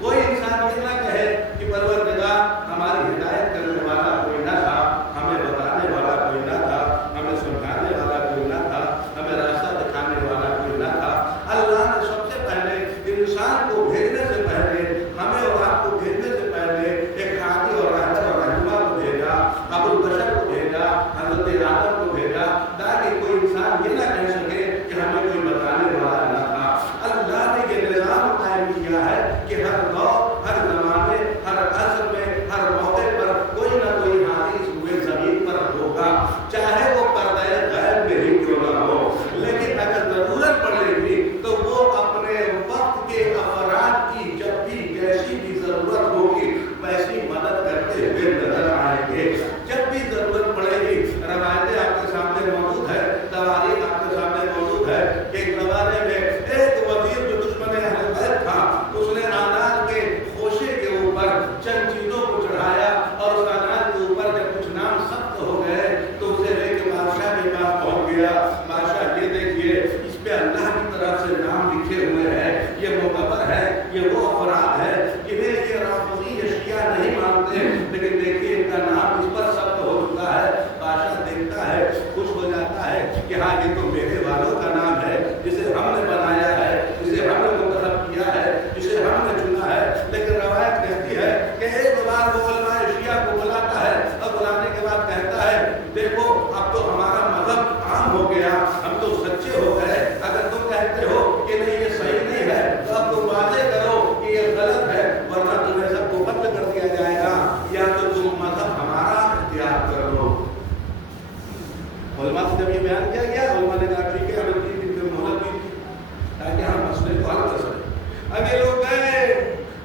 کوئی انسان یہ نہ کہے کہ پروردگار ہماری ہدایت کرنے والا کوئی نہ تھا، بیان کیا گیا، علماء نے کہا ٹھیک ہے ہمیں 3 دن کی مہلت دی تاکہ ہم مسئلے کو حل کر سکیں۔ اب یہ لوگ گئے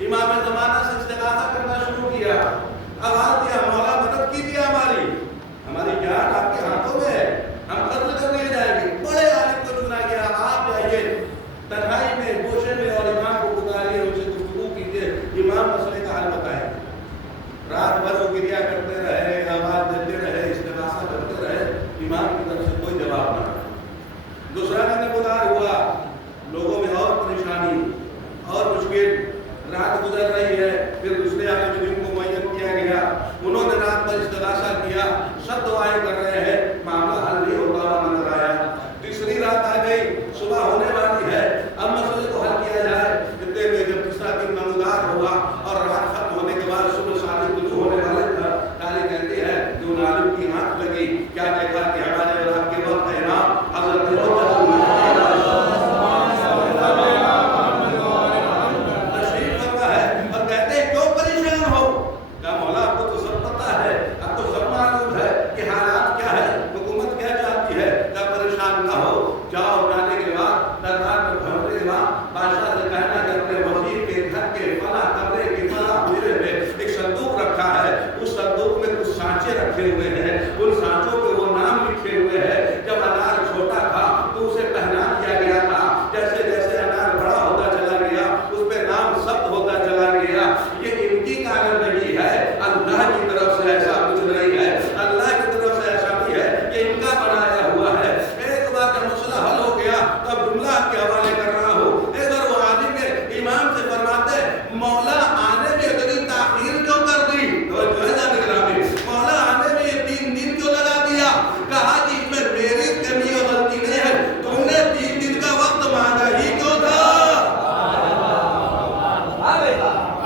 امام زمانہ سے استغاثہ کرنا شروع کیا، اب حال دیا مولا مدد کیجیے، ہماری جان آپ کے ہاتھوں میں ہے، ہم قتل کر لیے جائیں گے۔ بڑے عالم کو چنا گیا، آپ جائیے تنہائی میں گوشے میں اور امام کو پکاریے، ان سے گفتگو کیجیے، امام مسئلے کا حل بتائیں۔ رات بھر وہ گریا کرتے رہے، آواز دیتے رہے، استغاثہ کرتے رہے، امام کی طرف سے کوئی جواب نہ آیا۔ دوسرا دن گزار ہوا، لوگوں میں اور پریشانی اور مشکل، رات گزر رہی ہے، پھر دوسرے عالم دین کو معین کیا گیا، انہوں نے رات بھر استغاثہ کیا، سب دعائیں کر رہے ہیں، معاملہ حل نہیں ہوتا ہوا نظر آیا۔ تیسری رات آ گئی، صبح ہونے والی ہے، اب مسئلے کو حل کیا جائے۔ اتنے میں جب تیسرا دن نمودار ہوا اور رات ختم ہونے کے بعد صبح صادق طلوع ہونے والے تھا، تاریخ کہتی ہے کہ ان عالم کی آنکھ لگی، کیا دیکھا کہ ہمارے رات کے وقت کا امام حضرت تشریف فرما ہے، اور کہتے ہیں کیوں پریشان ہو؟ کہا مولا آپ کو تو سب پتا ہے، اب تو سب معلوم ہے کہ حالات کیا ہے، حکومت کیا چاہتی ہے، کیا پریشان نہ ہو، جاؤ، جانے کے بعد دربار میں پہنچنے کے بعد بادشاہ سے کہنا کہ اپنے وزیر کے گھر کے فلاں کمرے کے فلاں میرے میں ایک صندوق رکھا ہے، اس صندوق میں کچھ سانچے رکھے ہوئے ہیں، ان سانچوں پہ وہ نام لکھے ہوئے ہیں، جب انار چھوٹا تھا تو اسے پہنا دیا گیا تھا، جیسے جیسے انار بڑا ہوتا چلا گیا اس پہ نام ثبت ہوتا چلا گیا۔ یہ ان کی کارندگی ہے، اللہ کی طرف سے ایسا کچھ نہیں ہے، اللہ کی طرف سے ایسا نہیں ہے، یہ ان کا بنایا ہوا ہے۔ ایک بار جب مسئلہ حل ہو گیا تب جملہ کے حوالے کر رہا ہوں، ایک بار وہ عالم کے امام سے فرماتے مولا آنے میں اتنی تاخیر کیوں کر دی؟ جو ہے جانے گرامی، مولا آنے میں یہ 3 دن کیوں لگا دیا؟ کہا کہ اس میں میری کمی اور غلطی نہیں ہے، تم نے 3 دن کا وقت مانگا ہی کیوں تھا؟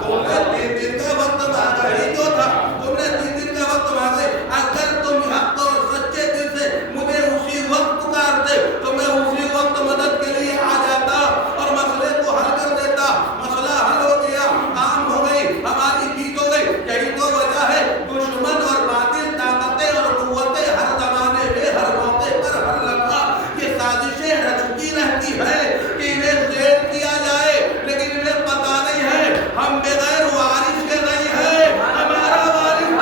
تم نے 3 دن کا وقت مانگا ہی کیوں تھا؟ تم نے 3 دن کا وقت مانگا، اگر تم حق اور سچے دل سے مجھے اسی وقت پکارتے تو میں اسی وقت مدد کے لیے آ جاتا اور مسئلے کو حل کر دیتا۔ مسئلہ حل ہو گیا، عام ہو گئی، ہماری جیت ہو گئی۔ یہی تو وجہ ہے دشمن اور باطل طاقتیں اور قوتیں ہر زمانے میں ہر موقع پر ہر لمحہ یہ سازشیں رچتی رہتی ہے کہ انہیں زیر کیا جائے، لیکن انہیں پتا نہیں ہے ہم بغیر وارث کے نہیں ہیں، ہمارا وارث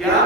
کیا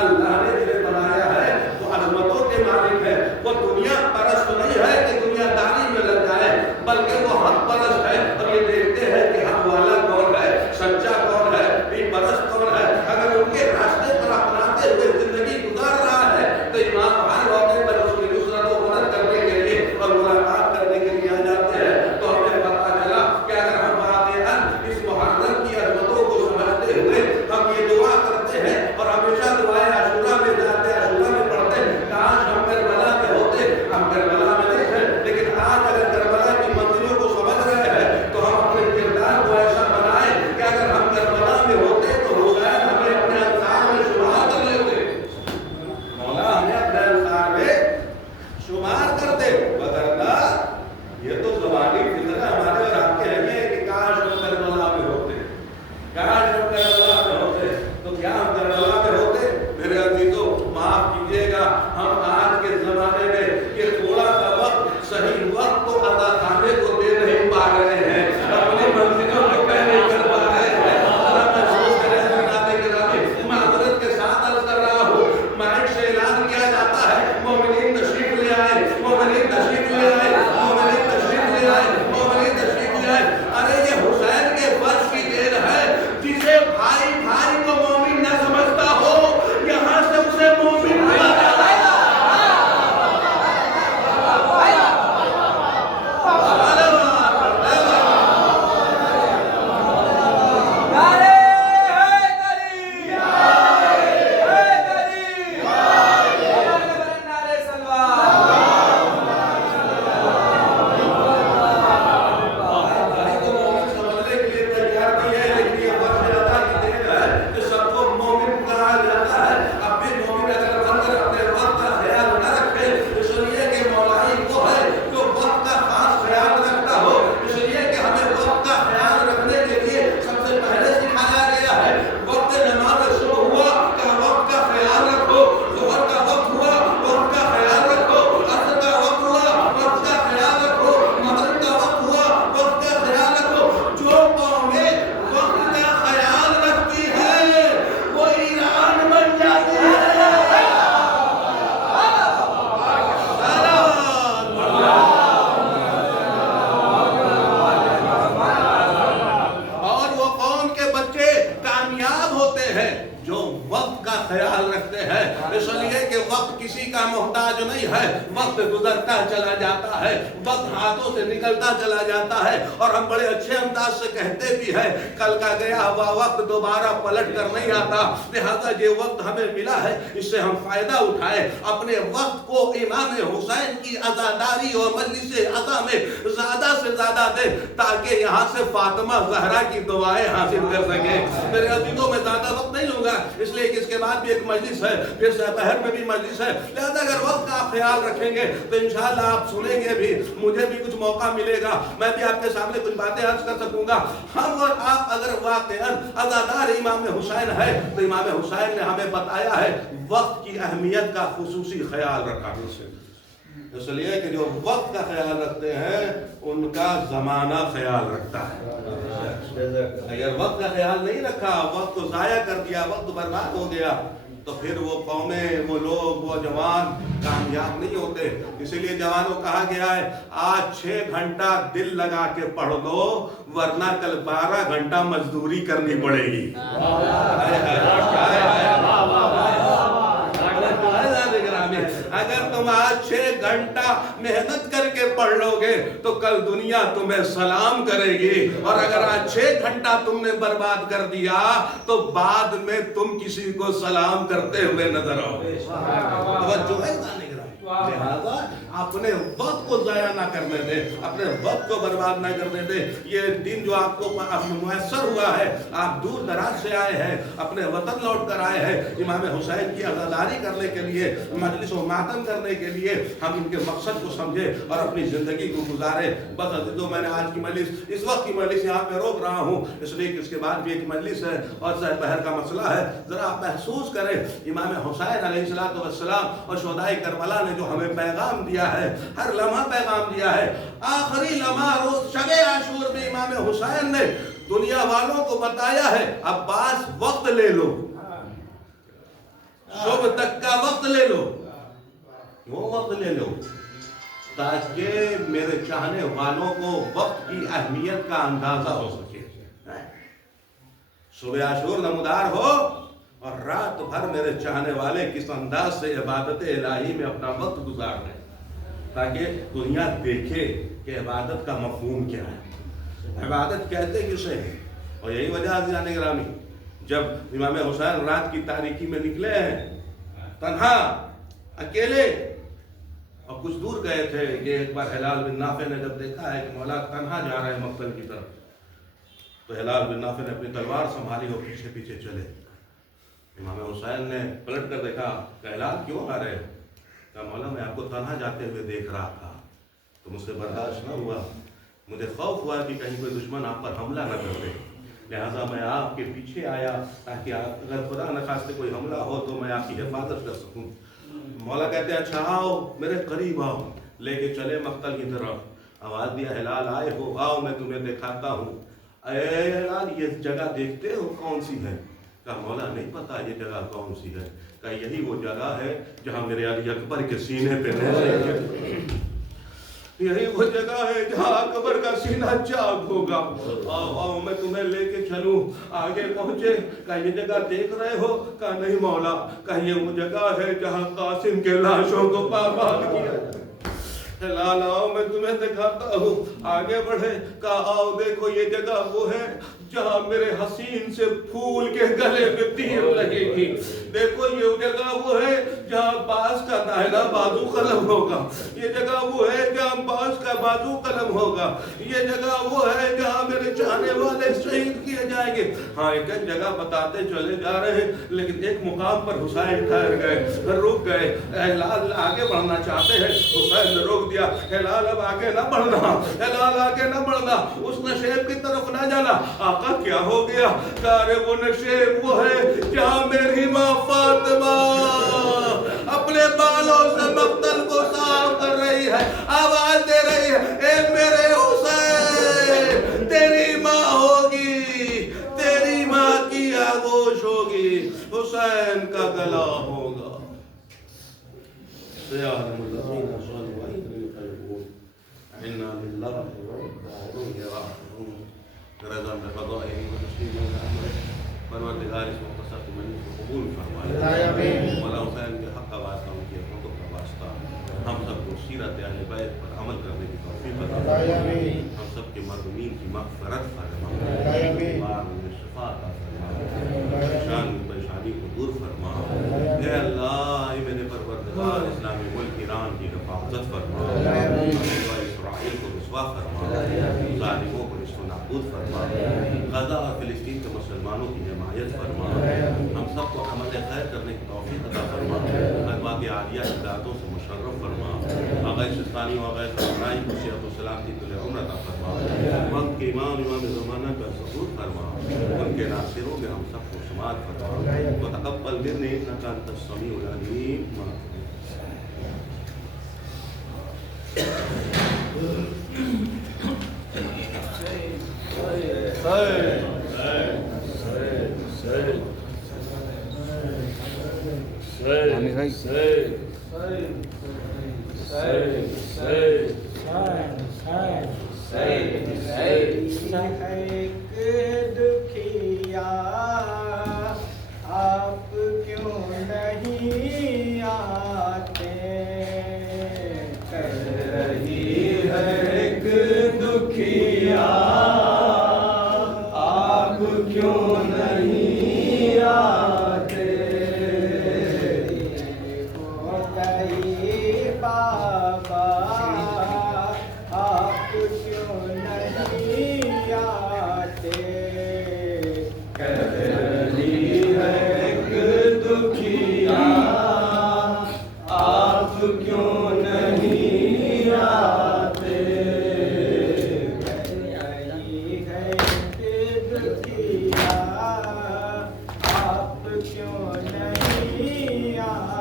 اللہ نے جنہیں بنایا ہے وہ عظمتوں کے مالک ہے، وہ دنیا پرست نہیں ہے کہ دنیا داری میں لگ جائے، بلکہ وہ حق پرست ہے اور یہ دیکھتے ہیں کہ حق والا کون ہے، سچا کون ہے، بے پرست کون ہے۔ اگر ان کے راستے پر اپناتے ہوئے زندگی گزار رہا ہے تو امام ہر موقع پر اس کی نصرت و مدد کرنے کے لیے اور ملاقات کرنے کے لیے آ جاتے ہیں۔ تو ہمیں پتا چلا کہ اگر ہم واقعاً اس محرم کی عظمتوں کو سمجھتے ہوئے ہم یہ دعا کرتے ہیں اور ہمیشہ دعائیں عاشورہ میں جاتے عاشورہ میں پڑھتے ہیں، کاش ہم کربلا میں ہوتے، ہم کربلا میں نہیں ہیں، لیکن آج اگر کربلا کی منزلوں کو سمجھ رہے ہیں تو ہم اپنے کردار کو ایسا بنائیں کہ اگر ہم کربلا میں ہوتے تو حسین ہمیں اپنے انصار میں شمار کر لیتے، مولا ہمیں اپنے انصار میں شمار کر دے، وگرنہ یہ تو زبانی فطرت ہمارے اور آپ کے ہے کہ کاش ہم کربلا میں ہوتے، کاش ہم کربلا میں ہوتے، تو کیا ہم کربلا میں ہوتے؟ میرے عزیزوں معاف کیجیے گا، ہم آج کے زمانے میں یہ تھوڑا سا وقت صحیح وقت کو ادا کرنے کو دے نہیں پا رہے ہیں، اپنی منزلوں کو طے نہیں کر پا رہے ہیں۔ ذرا محسوس کریں جناب گرامی، معذرت کے ساتھ عرض کر رہا ہوں، مائک سے اعلان کیا جاتا ہے مومنین تشریف لے آئے، مومنین تشریف لے آئے، مومنین تشریف لے آئے، مومنین تشریف لے آئے۔ ارے یہ حسین کے فرض کی دیر ہے، جسے بھائی بھائی کو مومن نہ سمجھتا ہو یہاں سے اسے مومن بنا گزرتا چلا جاتا ہے، وقت ہاتھوں سے نکلتا چلا جاتا ہے، اور ہم بڑے اچھے انداز سے کہتے بھی ہیں کل کا گیا ہوا وقت دوبارہ پلٹ کر نہیں آتا، لہذا یہ وقت ہمیں ملا ہے اس سے ہم فائدہ اٹھائیں، اپنے وقت کو امام حسین کی عزاداری اور مجلس عزا میں زیادہ سے زیادہ دیں تاکہ یہاں سے فاطمہ زہرا کی دعائیں حاصل کر سکیں۔ میرے عزیزوں میں زیادہ وقت نہیں لوں گا اس لیے کہ اس کے بعد بھی ایک مجلس ہے، پھر سپہر میں بھی مجلس ہے، لہذا اگر وقت کا آپ خیال رکھیں گے تو انشاءاللہ آپ سنیں گے بھی، مجھے بھی کچھ موقع ملے گا، میں بھی آپ کے سامنے کچھ باتیں عرض کر سکوں گا۔ ہم اور آپ اگر واقعاً عزادار امام حسین ہے تو امام حسین نے ہمیں بتایا ہے وقت کی اہمیت کا خصوصی خیال رکھا، اس لیے کہ جو وقت کا خیال رکھتے ہیں ان کا زمانہ خیال رکھتا ہے۔ اگر وقت کا خیال نہیں رکھا، وقت کو ضائع کر دیا، وقت برباد ہو گیا، تو پھر وہ قومیں، وہ لوگ، وہ جوان کامیاب نہیں ہوتے۔ اسی لیے جوانوں کہا گیا ہے آج 6 گھنٹہ دل لگا کے پڑھ لو ورنہ کل 12 گھنٹہ مزدوری کرنی پڑے گی۔ اگر تم آج 6 گھنٹہ محنت کر کے پڑھ لو گے تو کل دنیا تمہیں سلام کرے گی، اور اگر آج 6 گھنٹہ تم نے برباد کر دیا تو بعد میں تم کسی کو سلام کرتے ہوئے نظر آؤ گے۔ توجہ ہے لہذا اپنے وقت کو ضائع نہ کرنے دیں، اپنے وقت کو برباد نہ کرنے دیں۔ یہ دن جو آپ کو میسر ہوا ہے، آپ دور دراز سے آئے ہیں، اپنے وطن لوٹ کر آئے ہیں امام حسین کی عزاداری کرنے کے لیے، مجلس و ماتم کرنے کے لیے، ہم ان کے مقصد کو سمجھے اور اپنی زندگی کو گزارے۔ بس عزیزوں میں نے آج کی مجلس، اس وقت کی مجلس یہاں پہ روک رہا ہوں اس لیے کہ اس کے بعد بھی ایک مجلس ہے اور سپہر کا مسئلہ ہے۔ ذرا آپ محسوس کریں امام حسین علیہ السلام اور شہدائے کربلا نے جو ہمیں پیغام دیا ہے، ہر لمحہ پیغام دیا ہے۔ آخری لمحہ روز شب عاشور میں امام حسین نے دنیا والوں کو بتایا ہے عباس وقت لے لو، صبح وقت لے لو، کیوں وقت لے لو؟ تاکہ میرے چاہنے والوں کو وقت کی اہمیت کا اندازہ ہو سکے. صبح عاشور نمودار ہو اور رات بھر میرے چاہنے والے کس انداز سے عبادت الہی میں اپنا وقت گزار رہے ہیں، تاکہ دنیا دیکھے کہ عبادت کا مفہوم کیا ہے، عبادت کہتے کسے ہیں. اور یہی وجہ ہے جان گرامی، جب امام حسین رات کی تاریکی میں نکلے ہیں تنہا اکیلے، اور کچھ دور گئے تھے کہ ایک بار ہلال بن نافع نے جب دیکھا ہے کہ مولا تنہا جا رہے ہیں مقتل کی طرف، تو ہلال بن نافع نے اپنی تلوار سنبھالی اور پیچھے پیچھے چلے. امام حسین نے پلٹ کر دیکھا کہ ہلال کیوں آ رہے؟ کہا مولا میں آپ کو تنہا جاتے ہوئے دیکھ رہا تھا تو مجھ سے برداشت نہ ہوا، مجھے خوف ہوا کہ کہیں کوئی دشمن آپ پر حملہ نہ کر دے، لہٰذا میں آپ کے پیچھے آیا تاکہ اگر خدا نخواستہ کوئی حملہ ہو تو میں آپ کی حفاظت کر سکوں. مولا کہتے ہیں اچھا آؤ میرے قریب آؤ، لے کے چلے مقتل کی طرف. آواز دیا ہلال آئے ہو، آؤ میں تمہیں دکھاتا ہوں. اے ہلال یہ جگہ دیکھتے ہو کون سی ہے؟ کہا مولا نہیں پتا یہ جگہ کون سی ہے. کہا یہی وہ جگہ ہے جہاں میرے علی اکبر کے سینے پہ یہی وہ جگہ ہے جہاں اکبر کا سینہ چاک ہوگا. آؤ آؤ میں تمہیں لے کے چلوں. آگے پہنچے، کہا یہ جگہ دیکھ رہے ہو؟ کہا نہیں مولا. کہا یہ وہ جگہ ہے جہاں قاسم کے لاشوں کو پامال کیا. ہلال آؤ میں تمہیں دکھاتا ہوں. آگے بڑھے، کہا آؤ دیکھو یہ جگہ وہ ہے جہاں میرے حسین سے پھول کے گلے میں تیر لگے گی. دیکھو یہ جگہ وہ ہے جہاں عباس کا داہنا بازو قلم ہوگا. یہ جگہ وہ ہے جہاں عباس کا بازو قلم ہوگا. یہ جگہ وہ ہے جہاں میرے چاہنے والے شہید کیے جائیں گے. ہاں ایک ایک جگہ بتاتے چلے جا رہے ہیں، لیکن ایک مقام پر حسین ٹھہر گئے، رک گئے. ہلال آگے بڑھنا چاہتے ہیں، حسین نے روک دیا. ہلال اب آگے نہ بڑھنا، ہلال آگے نہ بڑھنا، اس نشیب کی طرف نہ جانا. آقا کیا ہو گیا؟ کارے وہ نشیب وہ ہے جہاں میری ماں فاطمہ اپنے بالوں سے مقتل کو صاف کر رہی ہے، آواز دے رہی ہے اے میرے حسین تیری ماں ہوگی، تیری ماں کی آغوش ہوگی، حسین کا گلا ہوگا. سیاحم الذین صلوا علیہ وسلم انا للہ رضا بقضائه وتسليمه لامره. پروردگار اس مقصد کو منی کو قبول فرمائے. مولا حسین کے حق کا واسطہ، ان کی حقوق کا واسطہ ہم سب کو سیرت اہل بیت پر عمل کرنے کی توفیق عطا فرمائے. ہم سب کے مرحومین کی مغفرت فرمائے، بیمار میں شفا عطا فرمائے، پریشان پریشانی کو دور فرما. اے اللہ میرے پروردگار اسلامی ملک ایران کی حفاظت فرما، اسرائیل کو رسوا فرما، ظالموں کو نشت و نابود فرما، غزہ اور فلسطین کے مسلمانوں کی حمایت فرما. ہم سب کو عمل خیر کرنے کی توفیق عطا فرما. خدمات عالیہ کی ذاتوں سے مشرف فرما. آقا سستانی و آقا خامنہئی کو صحت و سلامتی طول عمر عطا فرما. وقت کے امام زمانہ کا ظہور فرما. ان کے ناصروں میں ہم سب کو شمار فرما. وتقبل منی انک انت السمیع العلیم. آپ کیوں نہیں آتے؟ کہہ رہی ہے ایک دکھیا آپ کیوں نہیں آتے؟ بتائیے بابا آپ کیوں نہیں آتے؟ کہہ رہی ہے ایک دکھیا آپ کیوں نہیں آتے؟ کہہ رہی ہے ایک دکھیا آپ کیوں نہیں آتے؟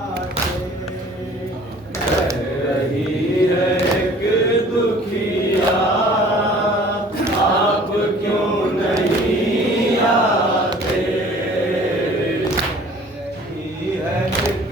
کہہ رہی ہے ایک دکھیا آپ کیوں نہیں آتے؟ رہی ہے ایک